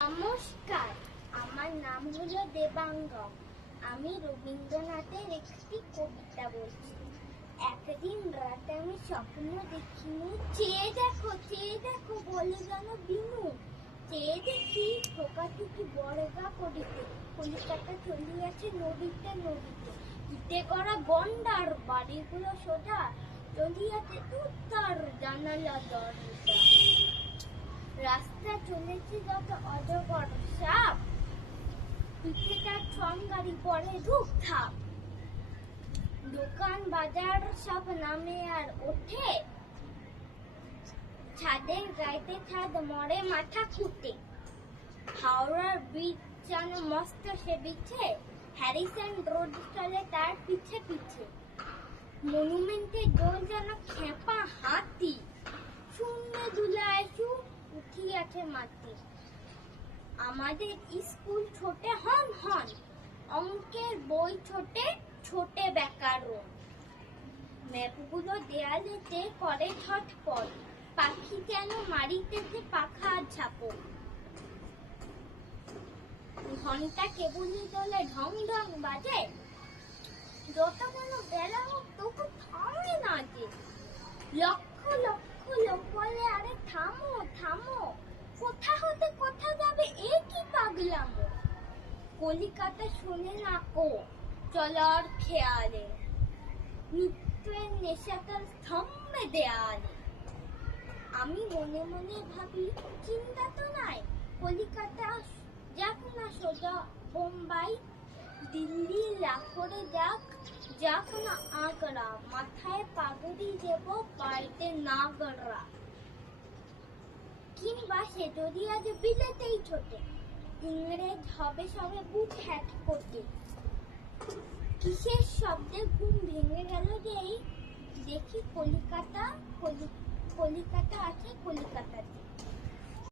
নমস্কার, আমার নাম হলো দেবাঙ্গম। আমি রবীন্দ্রনাথের একটি কবিতা বলছি। একদিন রাতে আমি স্বপ্ন দেখিনি, চেয়ে দেখো বলে যেন বিনু। চেয়ে দেখি ঠোকাঠুকি বড়গা করিতে, কলিকাতা চলিয়াছে নদীতে নদীতে। ইটে করা গন্ডার বাড়িগুলো সোজা, চলিয়াছে উত্তর জানালা দরজা। রাস্তা চলেছে যত অজগর সাপ, পিঠে তার ঠোঙারি পরে ধূপধাপ। দোকান বাজার সব নামে আর ওঠে, ছাদের গাইতে ছাদ মরে মাথা খুঁটে। হাওড়ার ব্রিজ যেন মস্ত সে বিছে, হ্যারিসন রোড চলে তার পিছে পিছে। মনুমেন্টের দোল যেন খেপা হাতি, শূন্য দুলায় উঠিয়াছে মাটি। আমাদের স্কুল ছোটে হন হন, অঙ্কের বই ছোটে ব্যাকরণ। ম্যাপগুলো দেয়ালেতে করে ছটপট, পাখি যেন মারিতেছে পাখা ঝাপট। ঘন্টা কেবলি দলে ঢং ঢং বাজে, যত যেন বেলা হোক তবু থামে না যে। লক্ষ লক্ষ লোক বলে আরে থামো থামো, কোথা হতে কোথা যাবে এ কি পাগলামো। কলিকাতা শোনে না কো চলার খেয়ালে, নিত্যের নেশাকাল স্তম্ভে দেয়ালে। আমি মনে মনে ভাবি চিন্তা তো নাই, কলিকাতা যাক না সোজা বোম্বাই, দিল্লি লাহোরে যাক না আগ্রা, মাথায় পাগড়ি দেব পাইতে নাগরা। কিংবা সে যদি আজ বিলেতেই ছোটে, ইংরেজ হবে সবে বুক হ্যাট কোটে। কিসের শব্দে ঘুম ভেঙে গেল যেই দেখি কলিকাতা